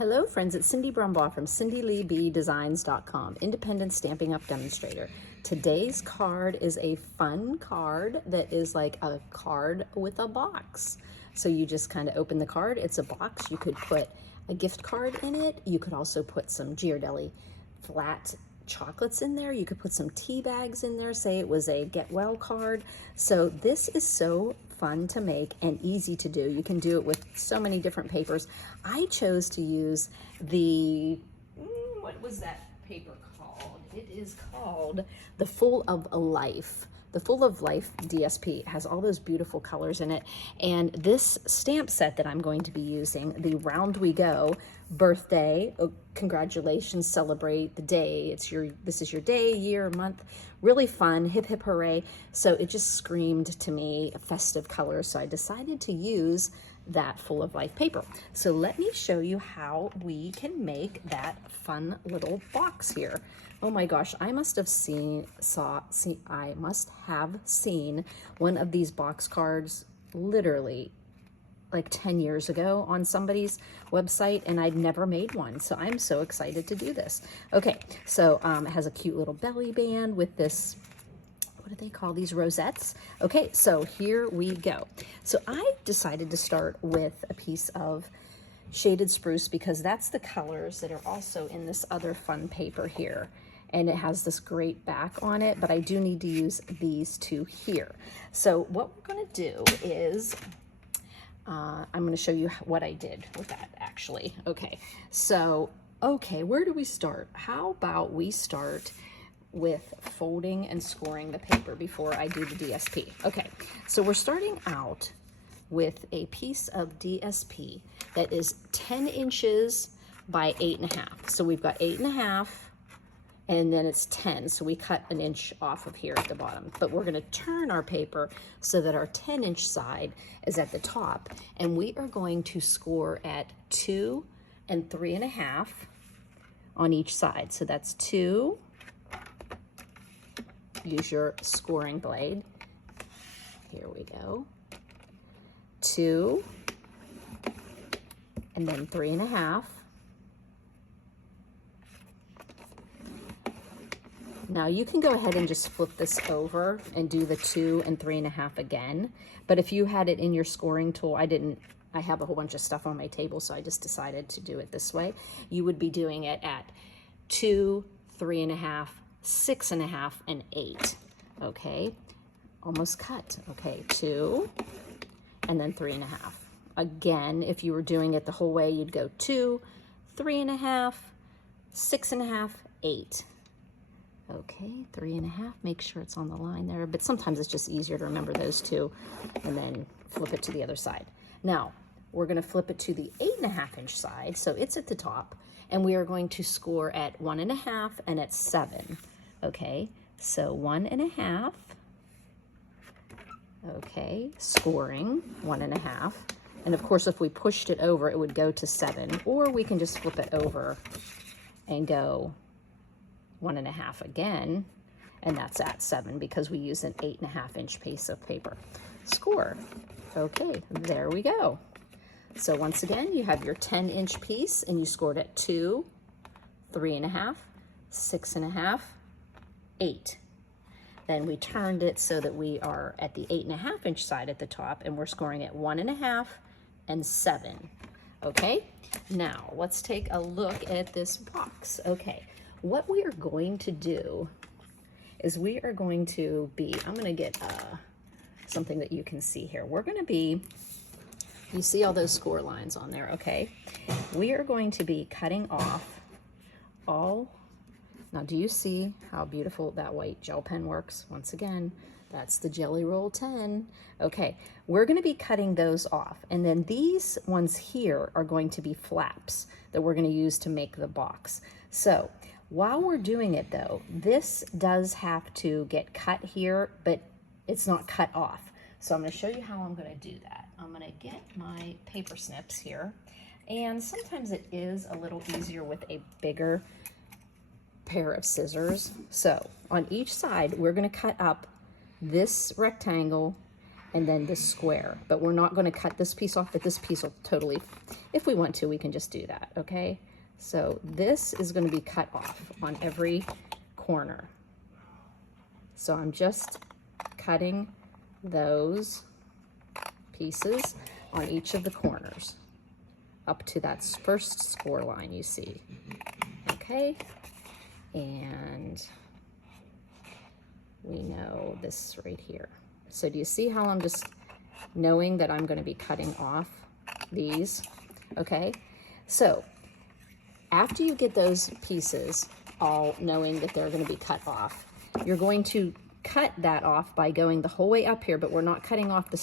Hello friends, it's Cindy Brumbaugh from CindyLeeBDesigns.com, independent Stampin' Up! Demonstrator. Today's card is a fun card that is like a card with a box. So you just kind of open the card, it's a box. You could put a gift card in it. You could also put some Ghirardelli flat chocolates in there. You could put some tea bags in there, say it was a get well card. So this is so fun to make and easy to do. You can do it with so many different papers. I chose to use the, what was that paper called? It is called the Full of Life. The Full of Life DSP has all those beautiful colors in it. And this stamp set that I'm going to be using, the Round We Go birthday, congratulations, celebrate the day. This is your day, year, month. Really fun, hip hip hooray. So it just screamed to me festive colors. So I decided to use that Full of Life paper. So let me show you how we can make that fun little box here. Oh my gosh, I must have seen one of these box cards literally like 10 years ago on somebody's website, and I'd never made one. So I'm so excited to do this. Okay, so it has a cute little belly band with this, what do they call these, rosettes? Okay, so here we go. So I decided to start with a piece of shaded spruce because that's the colors that are also in this other fun paper here. And it has this great back on it, but I do need to use these two here. So what we're gonna do is, I'm gonna show you what I did with that actually. Okay, so, okay, where do we start? How about we start with folding and scoring the paper before I do the DSP. Okay, so we're starting out with a piece of DSP that is 10 inches by 8.5. So we've got 8.5, and then it's 10, so we cut an inch off of here at the bottom. But we're gonna turn our paper so that our 10-inch side is at the top, and we are going to score at 2 and 3.5 on each side. So that's 2, use your scoring blade. Here we go. 2, and then 3.5. Now you can go ahead and just flip this over and do the 2 and 3.5 again. But if you had it in your scoring tool, I have a whole bunch of stuff on my table, so I just decided to do it this way. You would be doing it at 2, 3.5, 6.5, and 8. Okay, almost cut. Okay, 2, and then 3.5. Again, if you were doing it the whole way, you'd go 2, 3.5, 6.5, 8. Okay, 3.5, make sure it's on the line there, but sometimes it's just easier to remember those two and then flip it to the other side. Now, we're gonna flip it to the 8.5-inch side, so it's at the top, and we are going to score at 1.5 and at 7. Okay, so 1.5, okay, scoring 1.5. And of course, if we pushed it over, it would go to 7, or we can just flip it over and go 1.5 again, and that's at 7 because we use an 8.5-inch piece of paper. Score. Okay, there we go. So once again, you have your 10-inch piece and you scored at 2, 3.5, 6.5, 8. Then we turned it so that we are at the 8.5-inch side at the top, and we're scoring at 1.5 and 7. Okay, now let's take a look at this box. Okay, what we are going to do is we are going to be, I'm gonna get something that you can see here. We're gonna be, you see all those score lines on there, okay? We are going to be cutting off all, now do you see how beautiful that white gel pen works? Once again, that's the Jelly Roll 10. Okay, we're gonna be cutting those off, and then these ones here are going to be flaps that we're gonna use to make the box. So while we're doing it though, this does have to get cut here, but it's not cut off. So I'm gonna show you how I'm gonna do that. I'm gonna get my paper snips here, and sometimes it is a little easier with a bigger pair of scissors. So on each side, we're gonna cut up this rectangle and then this square. But we're not going to cut this piece off, but this piece will totally, if we want to, we can just do that, okay? So this is going to be cut off on every corner. So I'm just cutting those pieces on each of the corners up to that first score line you see, okay? And we know this right here. So do you see how I'm just knowing that I'm going to be cutting off these? Okay, so after you get those pieces all knowing that they're going to be cut off, you're going to cut that off by going the whole way up here, but we're not cutting off the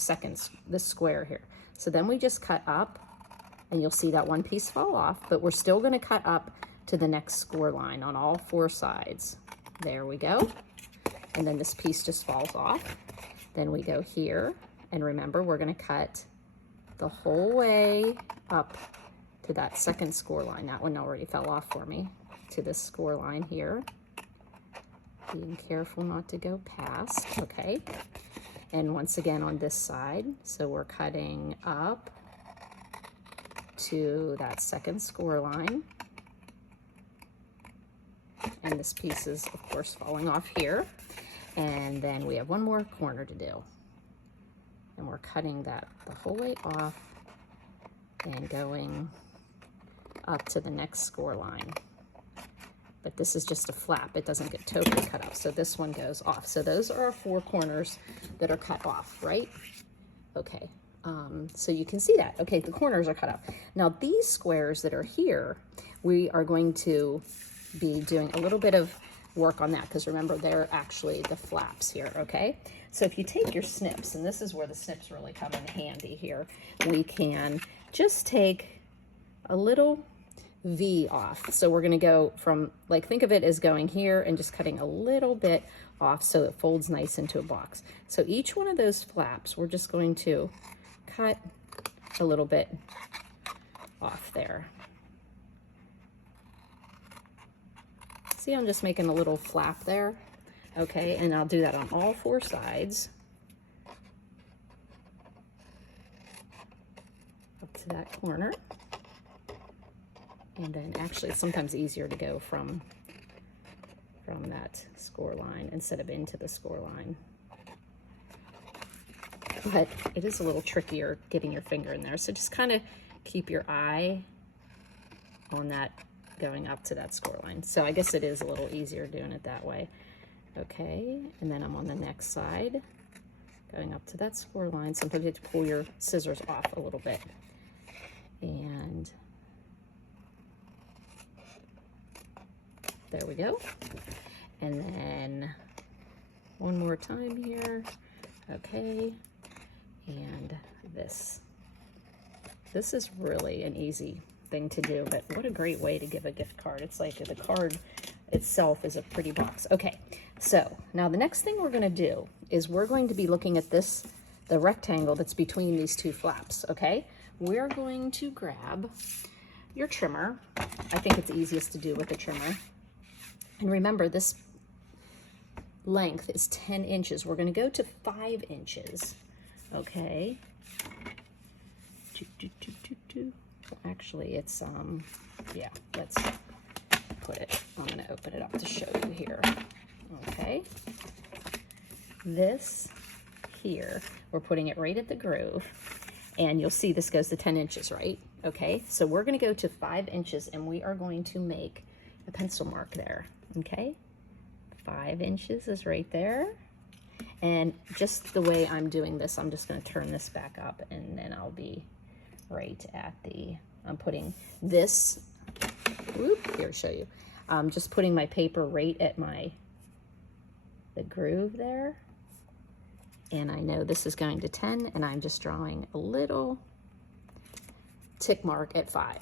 square here. So then we just cut up, and you'll see that one piece fall off, but we're still going to cut up to the next score line on all four sides. There we go. And then this piece just falls off. Then we go here, and remember, we're going to cut the whole way up to that second score line. That one already fell off for me, to this score line here. Being careful not to go past, okay? And once again on this side, so we're cutting up to that second score line. And this piece is, of course, falling off here. And then we have one more corner to do. And we're cutting that the whole way off and going up to the next score line. But this is just a flap. It doesn't get totally cut off. So this one goes off. So those are our four corners that are cut off, right? Okay, so you can see that. Okay, the corners are cut off. Now these squares that are here, we are going to be doing a little bit of work on that, because remember, they're actually the flaps here, okay? So if you take your snips, and this is where the snips really come in handy here, we can just take a little V off. So we're gonna go from, like, think of it as going here and just cutting a little bit off so it folds nice into a box. So each one of those flaps, we're just going to cut a little bit off there. See, I'm just making a little flap there, okay? And I'll do that on all four sides. Up to that corner. And then actually it's sometimes easier to go from that score line instead of into the score line. But it is a little trickier getting your finger in there. So just kind of keep your eye on that going up to that score line. So I guess it is a little easier doing it that way. Okay, and then I'm on the next side, going up to that score line. Sometimes you have to pull your scissors off a little bit. And there we go. And then one more time here. Okay, and this is really an easy thing to do, but what a great way to give a gift card. It's like the card itself is a pretty box. Okay, so now the next thing we're going to do is we're going to be looking at this, the rectangle that's between these two flaps, okay? We're going to grab your trimmer. I think it's easiest to do with a trimmer. And remember, this length is 10 inches. We're going to go to 5 inches, okay? Actually, it's, yeah, let's put it, I'm going to open it up to show you here, okay? This here, we're putting it right at the groove, and you'll see this goes to 10 inches, right? Okay, so we're going to go to 5 inches, and we are going to make a pencil mark there, okay? 5 inches is right there. And just the way I'm doing this, I'm just going to turn this back up, and then I'll be right at the, I'm putting this, whoop, here to show you. I'm just putting my paper right at the groove there. And I know this is going to 10, and I'm just drawing a little tick mark at 5.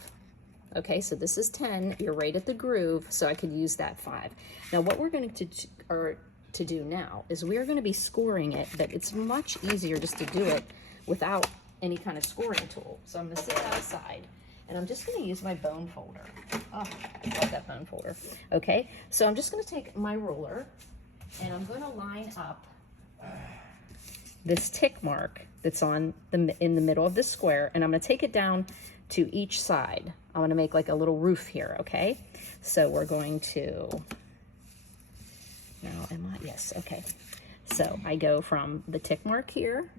Okay, so this is 10, you're right at the groove, so I could use that 5. Now what we're going to do now is we're going to be scoring it, but it's much easier just to do it without any kind of scoring tool. So I'm going to set that aside, and I'm just going to use my bone folder. Oh, I love that bone folder. Okay, so I'm just going to take my ruler, and I'm going to line up this tick mark that's in the middle of the square, and I'm going to take it down to each side. I'm going to make like a little roof here, okay? So we're going to, now am I, yes, okay. So I go from the tick mark here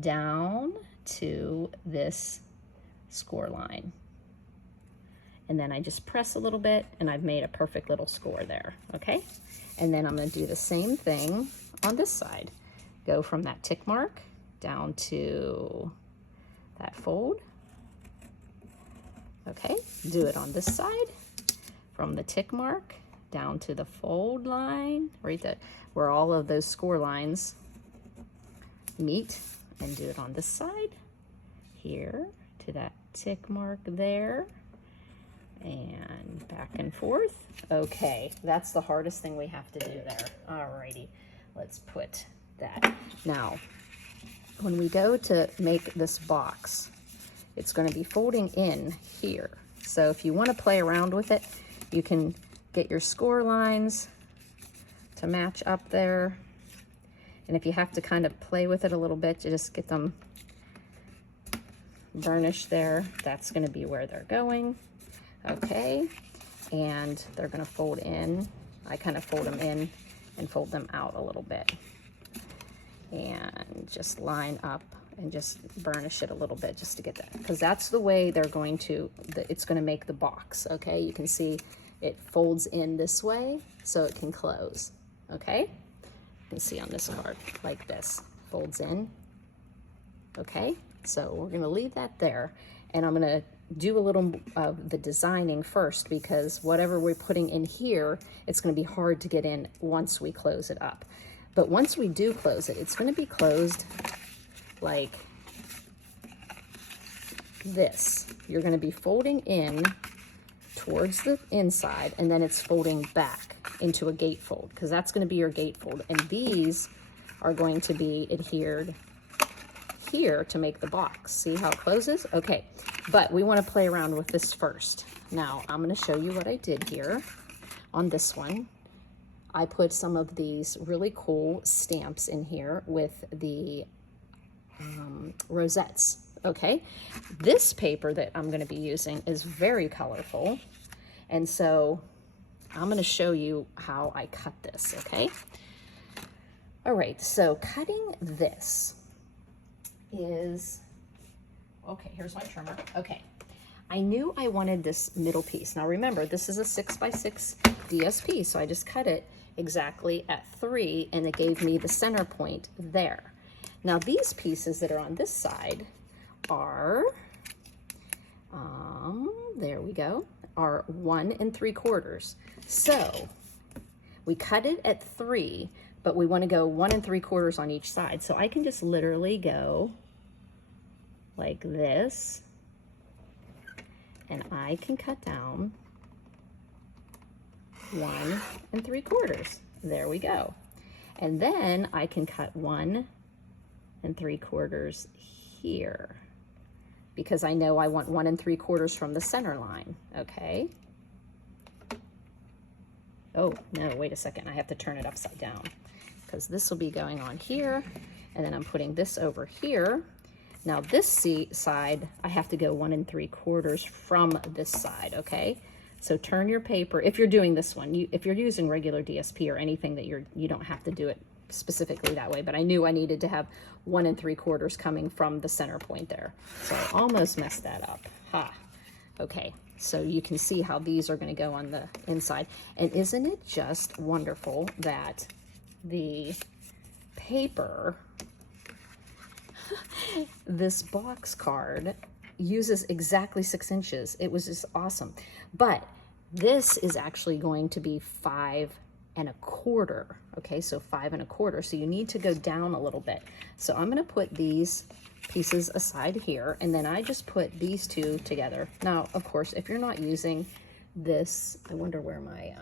down to this score line. And then I just press a little bit and I've made a perfect little score there, okay? And then I'm going to do the same thing on this side. Go from that tick mark down to that fold. Okay, do it on this side. From the tick mark down to the fold line, right there, where all of those score lines meet, and do it on this side. Here to that tick mark there. And back and forth. Okay, that's the hardest thing we have to do there. Alrighty, let's put that. Now, when we go to make this box, it's going to be folding in here. So if you want to play around with it, you can get your score lines to match up there. And if you have to kind of play with it a little bit, you just get them burnished there. That's going to be where they're going. Okay, and they're going to fold in. I kind of fold them in and fold them out a little bit. And just line up and just burnish it a little bit just to get that. Because that's the way they're going to, it's going to make the box, okay? You can see it folds in this way so it can close, okay? You can see on this card, like this, folds in, okay? So we're going to leave that there. And I'm going to do a little of the designing first, because whatever we're putting in here, it's going to be hard to get in once we close it up. But once we do close it, it's going to be closed like this. You're going to be folding in towards the inside, and then it's folding back into a gatefold, because that's going to be your gatefold. And these are going to be adhered here to make the box. See how it closes? Okay, but we want to play around with this first. Now, I'm going to show you what I did here on this one. I put some of these really cool stamps in here with the rosettes, okay? This paper that I'm going to be using is very colorful, and so I'm going to show you how I cut this, okay? All right, so cutting this is, okay, here's my trimmer. Okay, I knew I wanted this middle piece. Now remember, this is a 6x6 DSP, so I just cut it exactly at 3, and it gave me the center point there. Now these pieces that are on this side are, there we go, are 1 3/4. So we cut it at 3, but we want to go 1 3/4 on each side. So I can just literally go like this, and I can cut down 1 3/4. There we go. And then I can cut 1 3/4 here, because I know I want 1 3/4 from the center line, okay? Oh, no, wait a second. I have to turn it upside down, because this will be going on here, and then I'm putting this over here. Now this side, I have to go 1 3/4 from this side, okay? So turn your paper, if you're doing this one, if you're using regular DSP or anything that you don't have to do it specifically that way, but I knew I needed to have 1 3/4 coming from the center point there. So I almost messed that up. Ha. Okay, so you can see how these are going to go on the inside. And isn't it just wonderful that the paper, this box card, uses exactly 6 inches. It was just awesome. But this is actually going to be 5 1/4. Okay, so 5 1/4. So you need to go down a little bit. So I'm going to put these pieces aside here, and then I just put these two together. Now, of course, if you're not using this, I wonder where my,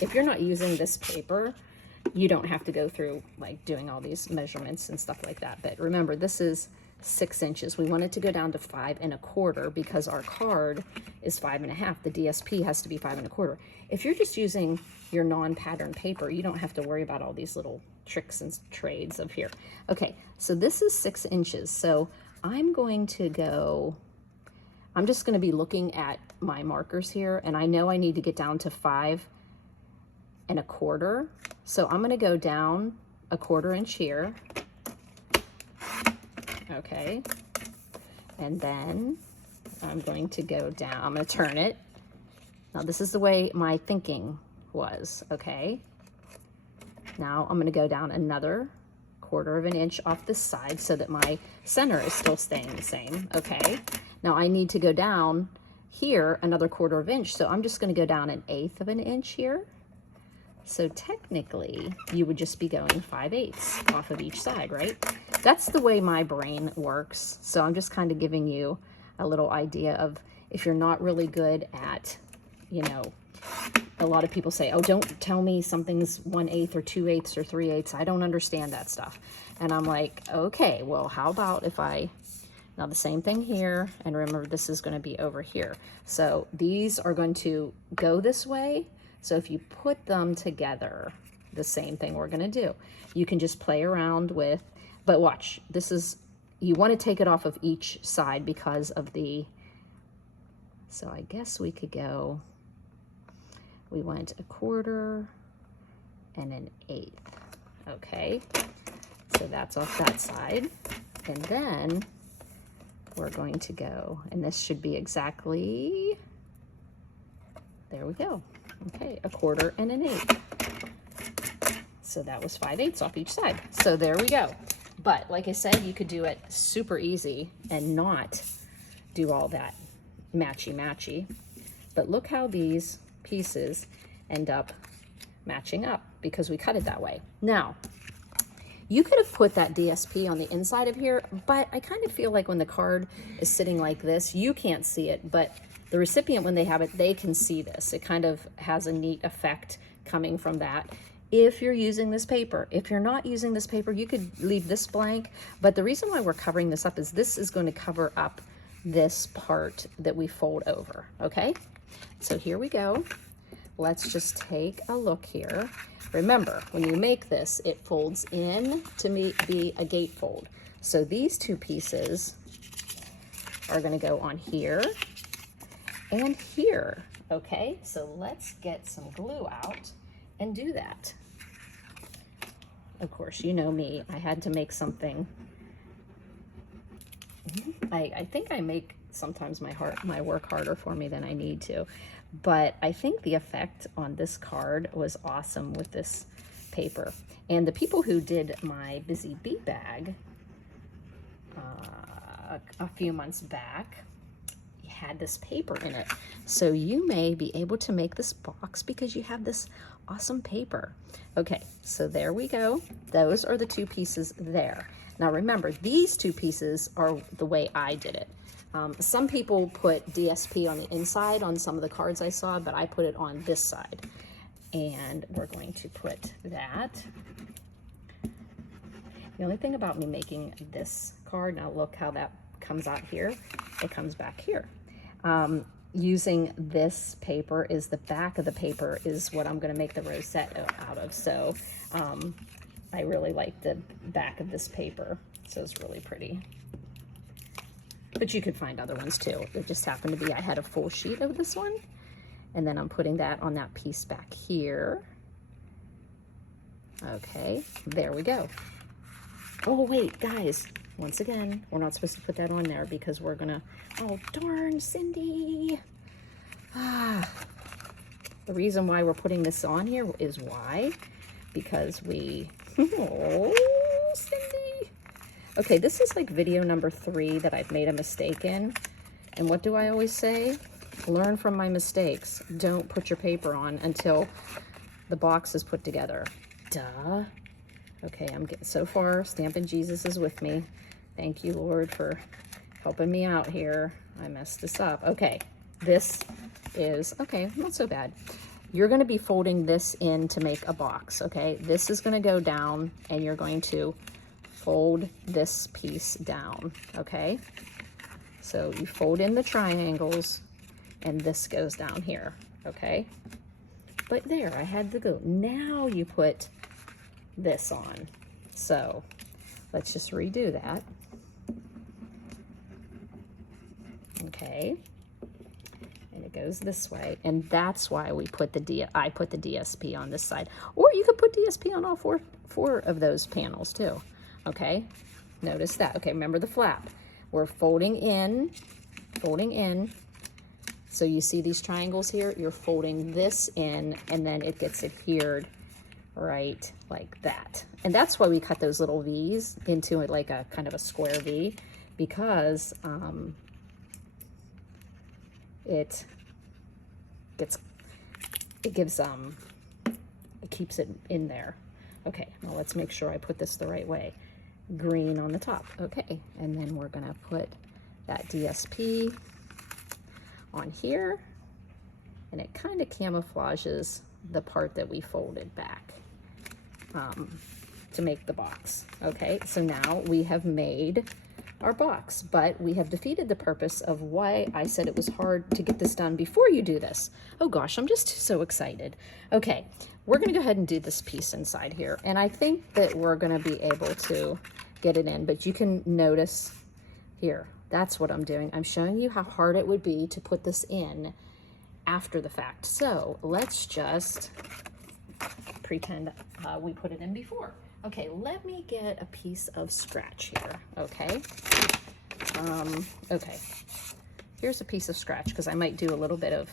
if you're not using this paper, you don't have to go through like doing all these measurements and stuff like that. But remember, this is 6 inches. We want it to go down to 5 1/4 because our card is 5 1/2. The DSP has to be 5 1/4. If you're just using your non-pattern paper, you don't have to worry about all these little tricks and trades of here. Okay, so this is 6 inches. So I'm going to go, I'm just going to be looking at my markers here, and I know I need to get down to 5 1/4. So I'm going to go down 1/4 inch here. Okay. And then I'm going to go down, I'm going to turn it. Now this is the way my thinking was, okay? Now I'm going to go down another 1/4 inch off this side so that my center is still staying the same, okay? Now I need to go down here another 1/4 inch, so I'm just going to go down 1/8 inch here. So technically you would just be going 5/8 off of each side, right? That's the way my brain works. So I'm just kind of giving you a little idea of if you're not really good at, you know, a lot of people say, oh, don't tell me something's 1/8 or 2/8 or 3/8. I don't understand that stuff. And I'm like, okay, well, how about if now the same thing here, and remember this is going to be over here. So these are going to go this way. So if you put them together, the same thing we're going to do. You can just play around with, but watch, this is, you want to take it off of each side because of the, so I guess we could go, we went 1/4 and 1/8. Okay, so that's off that side. And then we're going to go, and this should be exactly, there we go. Okay, 1/4 and 1/8. So that was 5/8 off each side. So there we go. But like I said, you could do it super easy and not do all that matchy-matchy. But look how these pieces end up matching up because we cut it that way. Now, you could have put that DSP on the inside of here, but I kind of feel like when the card is sitting like this, you can't see it, but the recipient, when they have it, they can see this. It kind of has a neat effect coming from that. If you're using this paper, if you're not using this paper, you could leave this blank. But the reason why we're covering this up is this is going to cover up this part that we fold over, okay? So here we go. Let's just take a look here. Remember, when you make this, it folds in to be a gatefold. So these two pieces are going to go on here and here, okay? So let's get some glue out and do that. Of course, you know me, I had to make something. I think I make sometimes my work harder for me than I need to, but I think the effect on this card was awesome with this paper. And the people who did my Busy Bee bag a few months back had this paper in it. So you may be able to make this box because you have this awesome paper. Okay, so there we go. Those are the two pieces there. Now remember, these two pieces are the way I did it. Some people put DSP on the inside on some of the cards I saw, but I put it on this side. And we're going to put that. The only thing about me making this card, now look how that comes out here. It comes back here. Using this paper is the back of the paper is what I'm going to make the rosette out of. So I really like the back of this paper. So it's really pretty. But you could find other ones too. It just happened to be I had a full sheet of this one. And then I'm putting that on that piece back here. Okay, there we go. Oh wait, guys, once again, we're not supposed to put that on there because we're gonna, oh darn, Cindy. The reason why we're putting this on here is why? Because oh, Cindy. Okay, this is like video number 3 that I've made a mistake in. And what do I always say? Learn from my mistakes. Don't put your paper on until the box is put together. Duh. Okay, I'm getting so far. Stampin' Jesus is with me. Thank you, Lord, for helping me out here. I messed this up. Okay, this is, okay, not so bad. You're going to be folding this in to make a box, okay? This is going to go down, and you're going to fold this piece down, okay? So you fold in the triangles, and this goes down here, okay? But there, I had the glue. Now you put this on. So let's just redo that. Okay. And it goes this way. And that's why we put I put the DSP on this side. Or you could put DSP on all four of those panels too. Okay. Notice that. Okay, remember the flap. We're folding in. So you see these triangles here? You're folding this in, and then it gets adhered right like that. And that's why we cut those little V's into it, like a kind of a square V, because it keeps it in there. Okay, now let's make sure I put this the right way. Green on the top. Okay, and then we're gonna put that DSP on here, and it kind of camouflages the part that we folded back to make the box. Okay, so now we have made our box, but we have defeated the purpose of why I said it was hard to get this done before you do this. Oh gosh, I'm just so excited. Okay, we're gonna go ahead and do this piece inside here, and I think that we're gonna be able to get it in, but you can notice here, that's what I'm doing. I'm showing you how hard it would be to put this in after the fact. So let's just pretend we put it in before. Okay, let me get a piece of scratch here, okay? Okay, here's a piece of scratch because I might do a little bit of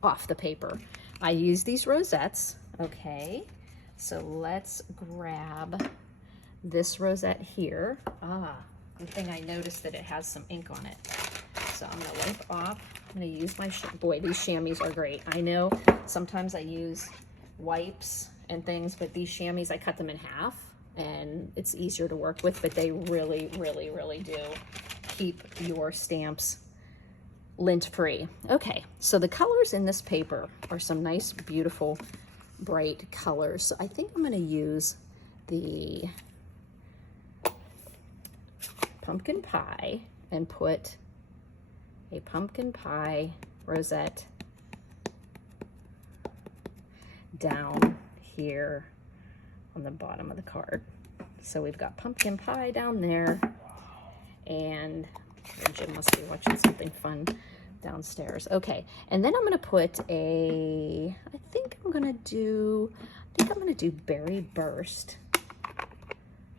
off the paper. I use these rosettes, okay? So let's grab this rosette here. Good thing I noticed that it has some ink on it. So I'm gonna wipe off. I'm gonna use my, boy, these chamois are great. I know sometimes I use wipes and things, but these chamois, I cut them in half and it's easier to work with, but they really, really, really do keep your stamps lint-free. Okay, so the colors in this paper are some nice, beautiful, bright colors. So I think I'm gonna use the pumpkin pie and put a pumpkin pie rosette down here on the bottom of the card. So we've got pumpkin pie down there, and Jim must be watching something fun downstairs. Okay, and then I'm gonna put I think I'm gonna do berry burst.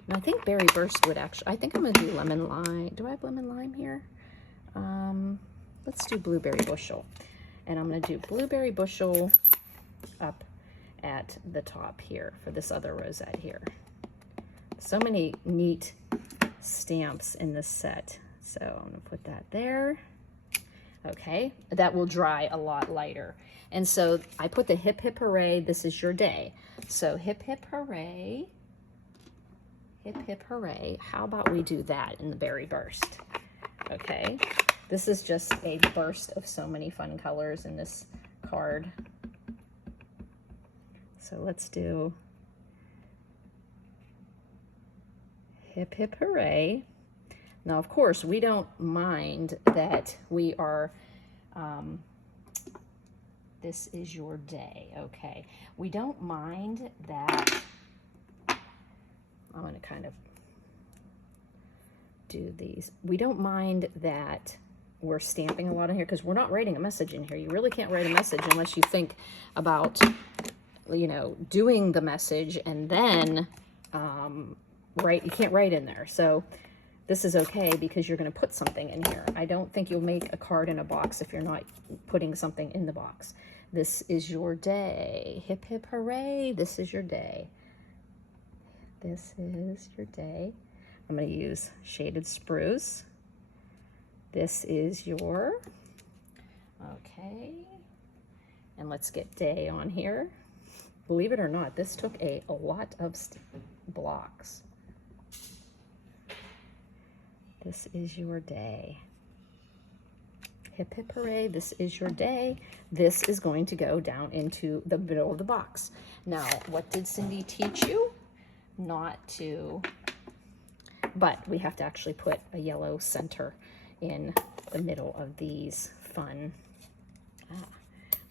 And I think berry burst would actually, I think I'm gonna do lemon lime. Do I have lemon lime here? Let's do blueberry bushel. And I'm gonna do blueberry bushel up at the top here for this other rosette here. So many neat stamps in this set. So I'm gonna put that there. Okay, that will dry a lot lighter. And so I put the hip hip hooray, this is your day. So hip hip hooray. Hip, hip, hooray. How about we do that in the berry burst? Okay, this is just a burst of so many fun colors in this card. So let's do hip, hip, hooray. Now, of course, we don't mind that we are, this is your day, okay? We don't mind that. I'm going to kind of do these. We don't mind that we're stamping a lot in here because we're not writing a message in here. You really can't write a message unless you think about, you know, doing the message and then you can't write in there. So this is okay because you're going to put something in here. I don't think you'll make a card in a box if you're not putting something in the box. This is your day. Hip, hip, hooray. This is your day. This is your day. I'm going to use shaded spruce. This is your, okay. And let's get day on here. Believe it or not, this took a lot of blocks. This is your day. Hip, hip, hooray, this is your day. This is going to go down into the middle of the box. Now, what did Cindy teach you? Not to, but we have to actually put a yellow center in the middle of these fun.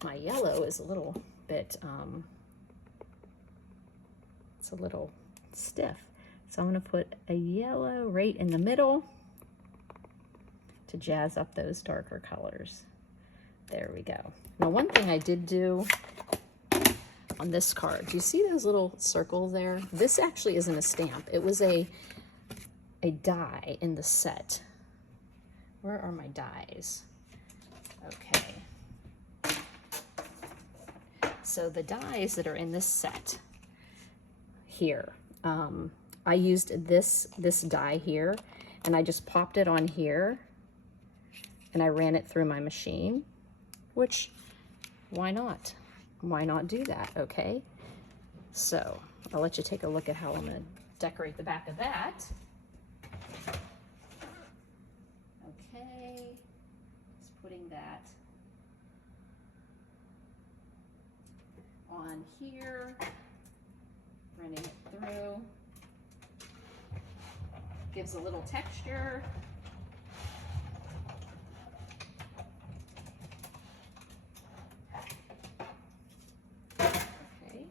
My yellow is a little bit, it's a little stiff. So I'm gonna put a yellow right in the middle to jazz up those darker colors. There we go. Now, one thing I did do on this card, do you see those little circles there? This actually isn't a stamp. It was a die in the set. Where are my dies? Okay. So the dies that are in this set here, I used this die here, and I just popped it on here, and I ran it through my machine, which, why not? Why not do that, okay? So I'll let you take a look at how I'm gonna decorate the back of that. Okay, just putting that on here, running it through. Gives a little texture. Okay,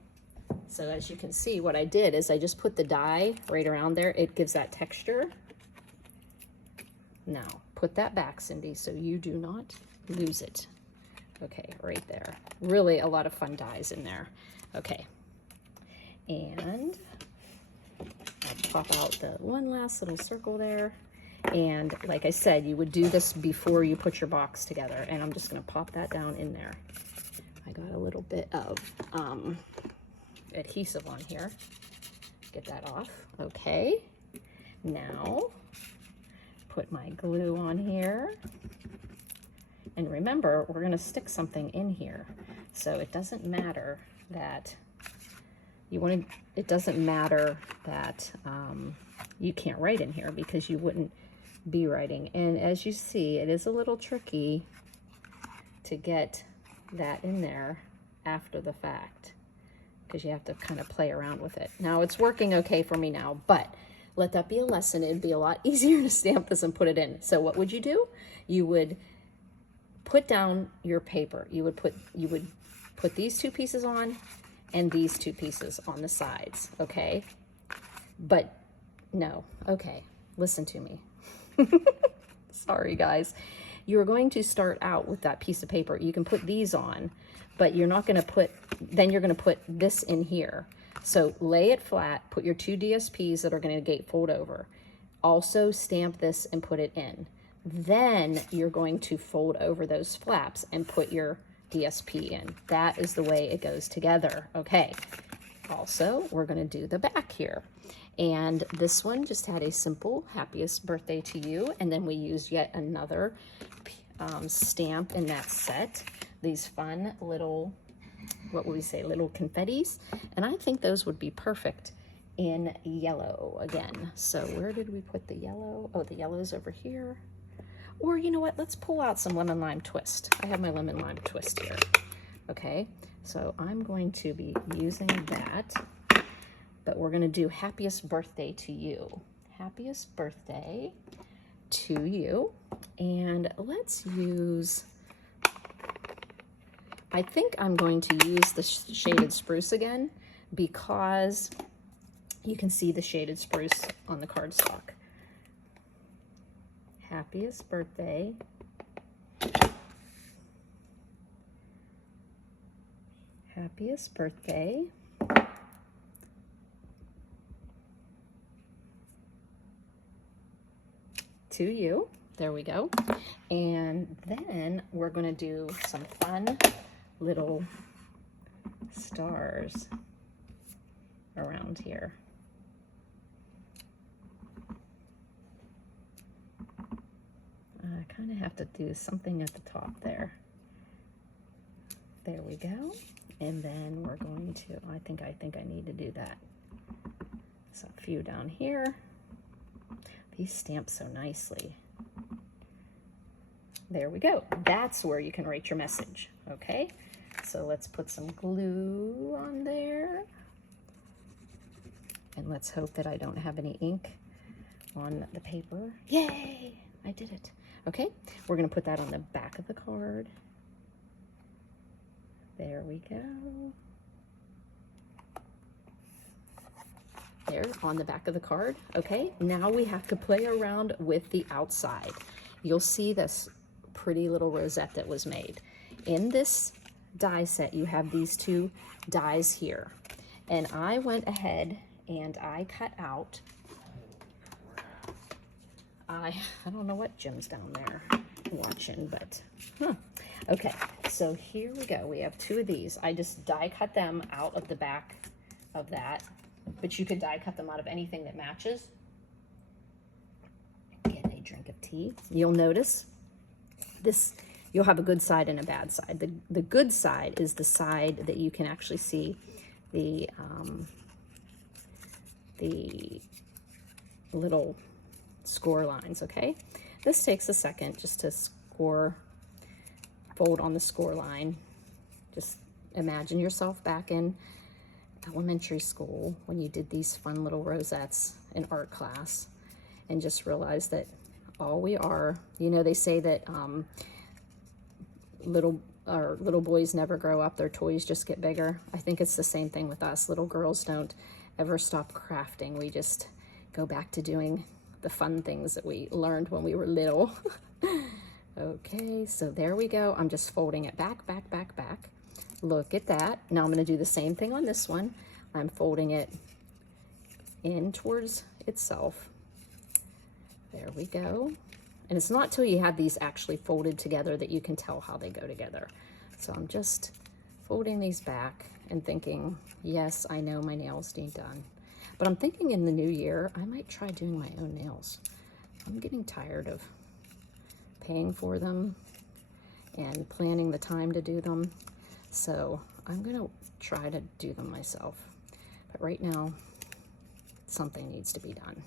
so as you can see, what I did is I just put the die right around there. It gives that texture. Now, put that back, Cindy, so you do not lose it. Okay, right there. Really a lot of fun dies in there. Okay, and I'll pop out the one last little circle there. And like I said, you would do this before you put your box together. And I'm just gonna pop that down in there. I got a little bit of adhesive on here. Get that off. Okay, now put my glue on here. And remember, we're gonna stick something in here. So it doesn't matter that it doesn't matter that you can't write in here, because you wouldn't be writing. And as you see, it is a little tricky to get that in there after the fact, because you have to kind of play around with it. Now it's working okay for me now, but let that be a lesson. It'd be a lot easier to stamp this and put it in. So what would you do? You would put down your paper. You would put these two pieces on and these two pieces on the sides, okay? But no, okay, listen to me. Sorry, guys. You're going to start out with that piece of paper. You can put these on, but you're not gonna put, then you're gonna put this in here. So lay it flat, put your two DSPs that are gonna gatefold over. Also stamp this and put it in. Then you're going to fold over those flaps and put your DSP in. That is the way it goes together, okay? Also, we're gonna do the back here. And this one just had a simple happiest birthday to you. And then we used yet another stamp in that set. These fun little, what would we say, little confettis. And I think those would be perfect in yellow again. So where did we put the yellow? Oh, the yellow's over here. Or you know what, let's pull out some lemon lime twist. I have my lemon lime twist here. Okay, so I'm going to be using that, but we're gonna do happiest birthday to you. Happiest birthday to you. And let's use, I think I'm going to use the shaded spruce again, because you can see the shaded spruce on the cardstock. Happiest birthday happiest birthday to you. There we go. And then we're going to do some fun little stars around here. I kind of have to do something at the top there. There we go. And then we're going to, I think I need to do that. So a few down here. These stamp so nicely. There we go. That's where you can write your message, okay? So let's put some glue on there. And let's hope that I don't have any ink on the paper. Yay, I did it. Okay, we're gonna put that on the back of the card. There we go. There on the back of the card. Okay, now we have to play around with the outside. You'll see this pretty little rosette that was made. In this die set, you have these two dies here. And I went ahead and I cut out, I don't know what Jim's down there watching, but, okay, so here we go. We have two of these. I just die cut them out of the back of that, but you could die cut them out of anything that matches. Get a drink of tea. You'll notice this, you'll have a good side and a bad side. The good side is the side that you can actually see the little score lines, okay? This takes a second just to fold on the score line. Just imagine yourself back in elementary school when you did these fun little rosettes in art class, and just realize that all we are, you know, they say that little boys never grow up, their toys just get bigger. I think it's the same thing with us. Little girls don't ever stop crafting. We just go back to doing the fun things that we learned when we were little. Okay, so there we go. I'm just folding it back, back, back, back. Look at that. Now I'm going to do the same thing on this one. I'm folding it in towards itself. There we go. And it's not till you have these actually folded together that you can tell how they go together. So I'm just folding these back and thinking, yes, I know my nails need done. But I'm thinking in the new year, I might try doing my own nails. I'm getting tired of paying for them and planning the time to do them. So I'm gonna try to do them myself. But right now, something needs to be done.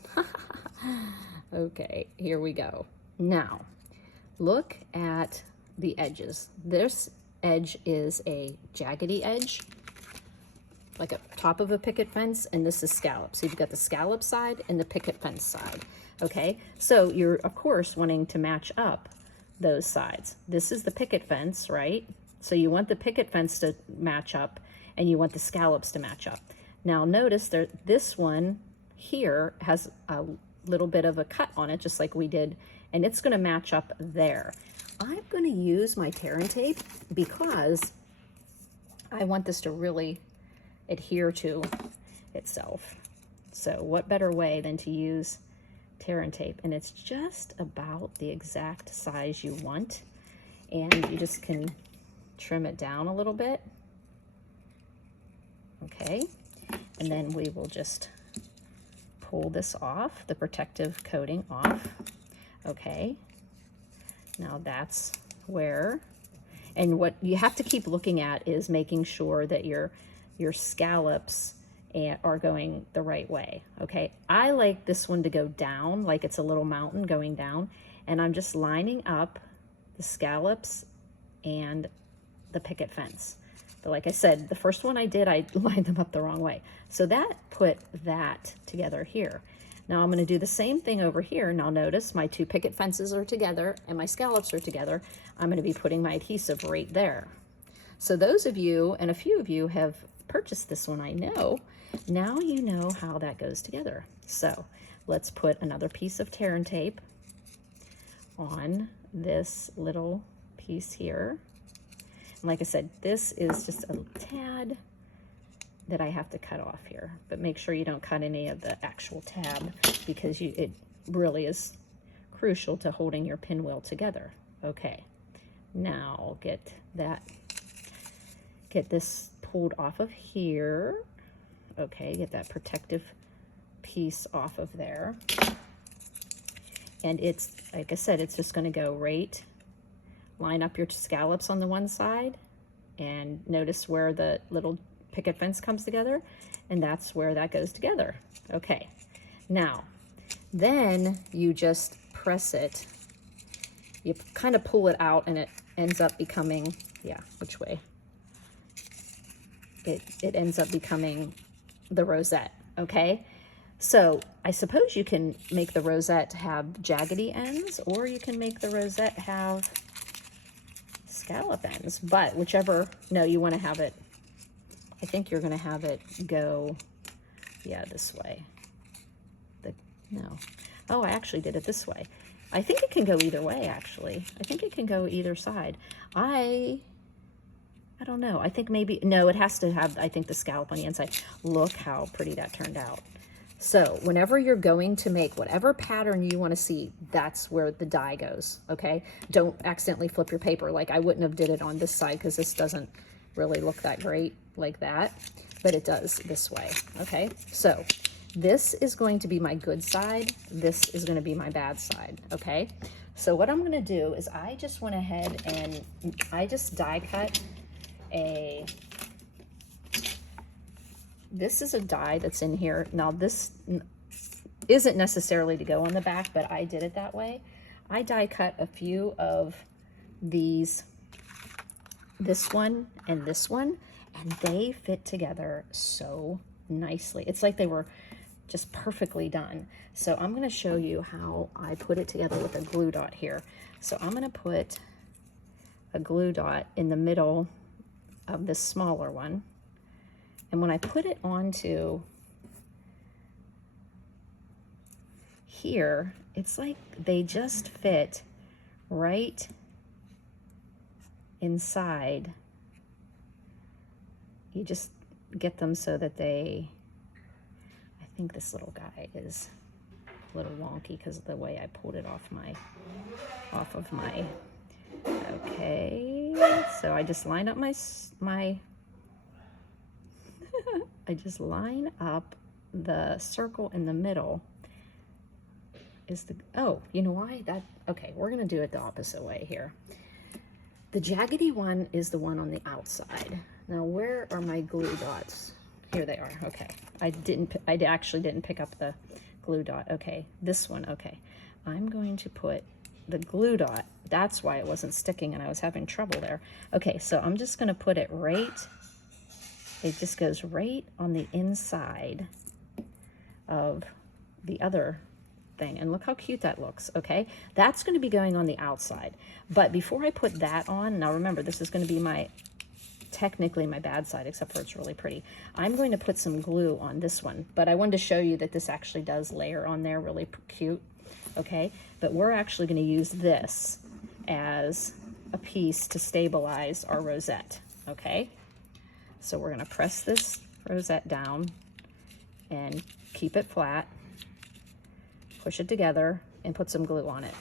Okay, here we go. Now, look at the edges. This edge is a jaggedy edge, like a top of a picket fence, and this is scallop. So you've got the scallop side and the picket fence side. Okay, so you're of course wanting to match up those sides. This is the picket fence, right? So you want the picket fence to match up and you want the scallops to match up. Now notice that this one here has a little bit of a cut on it, just like we did, and it's going to match up there. I'm going to use my tear and tape because I want this to really adhere to itself. So what better way than to use tear and tape? And it's just about the exact size you want, and you just can trim it down a little bit. Okay, and then we will just pull this off, the protective coating off. Okay, now that's where, and what you have to keep looking at is making sure that your scallops are going the right way. Okay, I like this one to go down, like it's a little mountain going down, and I'm just lining up the scallops and the picket fence. But like I said, the first one I did, I lined them up the wrong way. So that put that together here. Now I'm going to do the same thing over here. Now notice my two picket fences are together and my scallops are together. I'm going to be putting my adhesive right there. So those of you, and a few of you have purchased this one, I know. Now you know how that goes together. So let's put another piece of tear and tape on this little piece here. And like I said, this is just a tad that I have to cut off here, but make sure you don't cut any of the actual tab because it really is crucial to holding your pinwheel together. Okay, now get this pulled off of here. Okay, get that protective piece off of there. And it's, like I said, it's just going to go right, line up your scallops on the one side, and notice where the little picket fence comes together, and that's where that goes together. Okay, now, then you just press it. You kind of pull it out, and it ends up becoming, yeah, which way? It ends up becoming the rosette, okay? So I suppose you can make the rosette have jaggedy ends, or you can make the rosette have scallop ends, but whichever, no, you want to have it, I think you're going to have it go, yeah, this way. No. Oh, I actually did it this way. I think it can go either way, actually. I think it can go either side. I don't know. I think maybe, no, it has to have, I think, the scallop on the inside. Look how pretty that turned out. So whenever you're going to make whatever pattern you want to see, that's where the die goes, okay? Don't accidentally flip your paper. Like I wouldn't have did it on this side because this doesn't really look that great like that, but it does this way, okay? So this is going to be my good side. This is going to be my bad side, okay? So what I'm going to do is I just went ahead and I just die cut this is a die that's in here. Now this isn't necessarily to go on the back, but I did it that way. I die cut a few of these, this one and this one, and they fit together so nicely. It's like they were just perfectly done. So I'm going to show you how I put it together with a glue dot here. So I'm going to put a glue dot in the middle of this smaller one. And when I put it onto here, it's like they just fit right inside. You just get them so that they, I think this little guy is a little wonky because of the way I pulled it off of my, okay. So I just lined up my I just line up the circle in the middle is the, oh, you know why? That, okay, we're going to do it the opposite way here. The jaggedy one is the one on the outside. Now, where are my glue dots? Here they are. Okay. I actually didn't pick up the glue dot. Okay. This one. Okay. I'm going to put the glue dot. That's why it wasn't sticking and I was having trouble there. Okay. So I'm just going to put it right. It just goes right on the inside of the other thing. And look how cute that looks, okay? That's going to be going on the outside. But before I put that on, now remember, this is going to be my, technically my bad side, except for it's really pretty. I'm going to put some glue on this one. But I wanted to show you that this actually does layer on there, really cute, okay? But we're actually going to use this as a piece to stabilize our rosette, okay? So we're going to press this rosette down and keep it flat, push it together, and put some glue on it.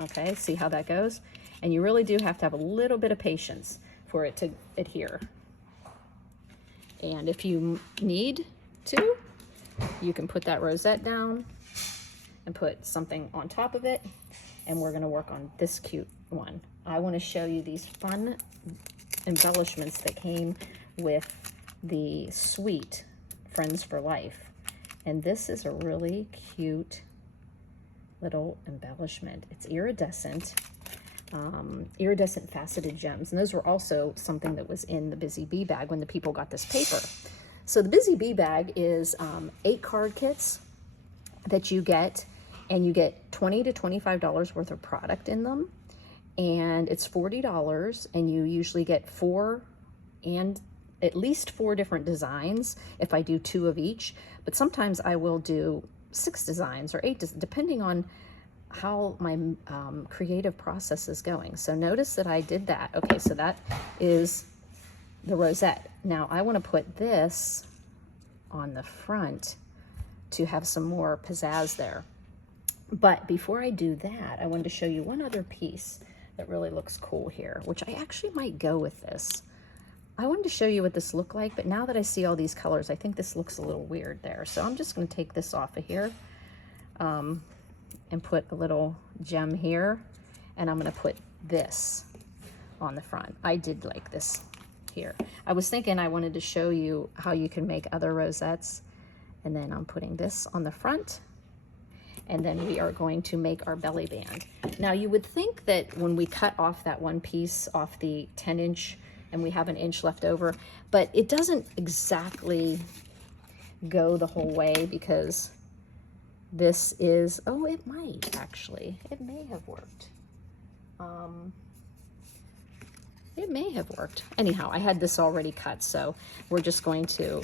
Okay, see how that goes? And you really do have to have a little bit of patience for it to adhere. And if you need to, you can put that rosette down and put something on top of it. And we're going to work on this cute one. I want to show you these fun embellishments that came with the suite Friends for Life. And this is a really cute little embellishment. It's iridescent, iridescent faceted gems. And those were also something that was in the Busy Bee bag when the people got this paper. So the Busy Bee bag is 8 card kits that you get, and you get $20 to $25 worth of product in them. And it's $40, and you usually get 4 and at least 4 different designs if I do 2 of each. But sometimes I will do 6 designs or 8, depending on how my creative process is going. So notice that I did that. Okay, so that is the rosette. Now I want to put this on the front to have some more pizzazz there. But before I do that, I wanted to show you one other piece that really looks cool here, which I actually might go with this. I wanted to show you what this looked like, but now that I see all these colors, I think this looks a little weird there. So I'm just going to take this off of here and put a little gem here, and I'm going to put this on the front. I did like this here. I was thinking I wanted to show you how you can make other rosettes, and then I'm putting this on the front, and then we are going to make our belly band. Now you would think that when we cut off that one piece off the 10-inch and we have an inch left over, but it doesn't exactly go the whole way because this is, oh, it might actually, it may have worked. It may have worked. Anyhow, I had this already cut, so we're just going to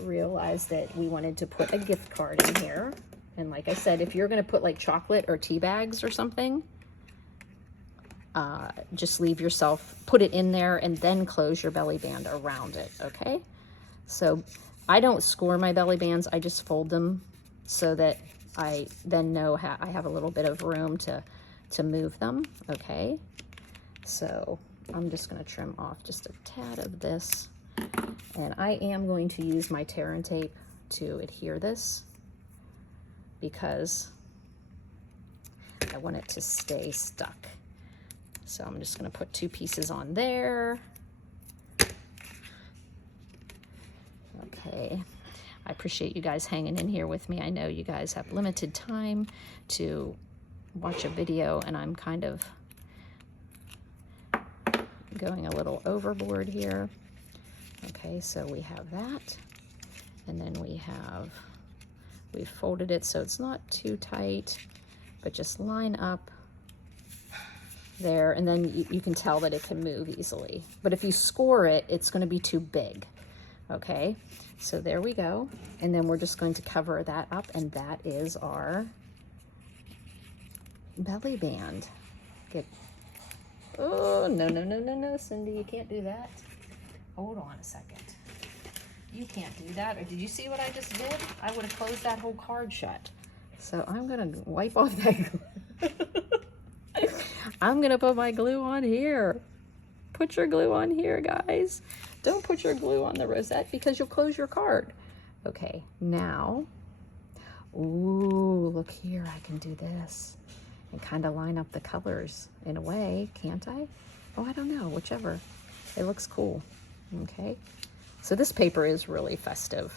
realize that we wanted to put a gift card in here. And like I said, if you're going to put like chocolate or tea bags or something, just leave yourself, put it in there and then close your belly band around it, okay? So I don't score my belly bands, I just fold them so that I then know how I have a little bit of room to move them, okay? So I'm just going to trim off just a tad of this, and I am going to use my tear and tape to adhere this because I want it to stay stuck. So I'm just going to put 2 pieces on there. Okay, I appreciate you guys hanging in here with me. I know you guys have limited time to watch a video, and I'm kind of going a little overboard here. Okay, so we have that, and then we've folded it so it's not too tight, but just line up there, and then you can tell that it can move easily. But if you score it, it's going to be too big. Okay, so there we go, and then we're just going to cover that up, and that is our belly band. Oh, no, Cindy, you can't do that. Hold on a second. You can't do that. Or did you see what I just did? I would have closed that whole card shut. So I'm gonna wipe off that glue. I'm gonna put my glue on here. Put your glue on here, guys. Don't put your glue on the rosette because you'll close your card. Okay, now, ooh, look here, I can do this and kind of line up the colors in a way, can't I? Oh, I don't know, whichever. It looks cool, okay? So this paper is really festive.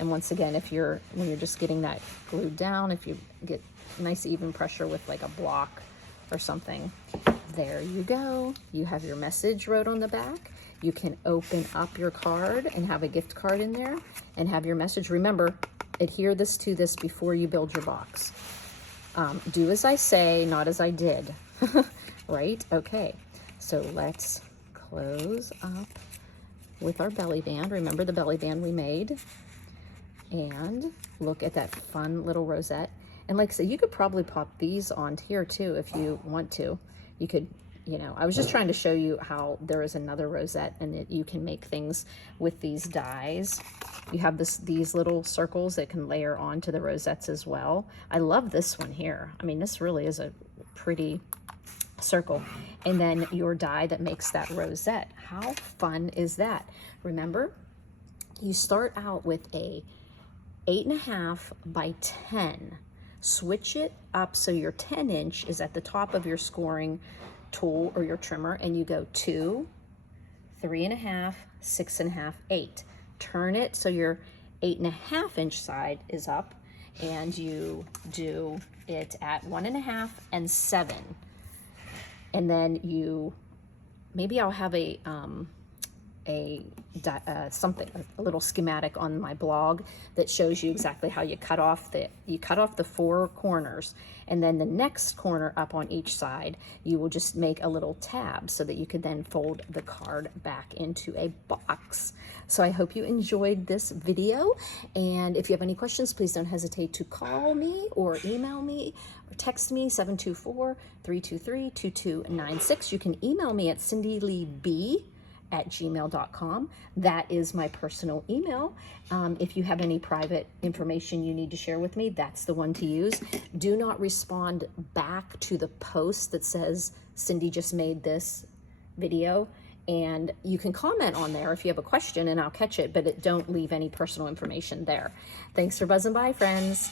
And once again, when you're just getting that glued down, if you get nice even pressure with like a block or something, there you go. You have your message wrote on the back. You can open up your card and have a gift card in there and have your message. Remember, adhere this to this before you build your box. Do as I say, not as I did, right? Okay, so let's close up with our belly band. Remember the belly band we made? And look at that fun little rosette. And like I said, you could probably pop these on here too if you want to. You could, I was just trying to show you how there is another rosette and that you can make things with these dies. You have these little circles that can layer onto the rosettes as well. I love this one here. I mean, this really is a pretty circle. And then your die that makes that rosette. How fun is that? Remember, you start out with a 8.5 by 10. Switch it up so your 10-inch is at the top of your scoring tool or your trimmer, and you go 2, 3.5, 6.5, 8. Turn it so your 8.5-inch side is up, and you do it at 1.5 and 7. And then maybe I'll have a little schematic on my blog that shows you exactly how you cut off the 4 corners, and then the next corner up on each side you will just make a little tab so that you could then fold the card back into a box. So I hope you enjoyed this video, and if you have any questions, please don't hesitate to call me or email me or text me 724-323-2296. You can email me at cindyleeb@gmail.com. That is my personal email. If you have any private information you need to share with me, that's the one to use. Do not respond back to the post that says Cindy just made this video, and you can comment on there if you have a question and I'll catch it, but don't leave any personal information there. Thanks for buzzing by, friends.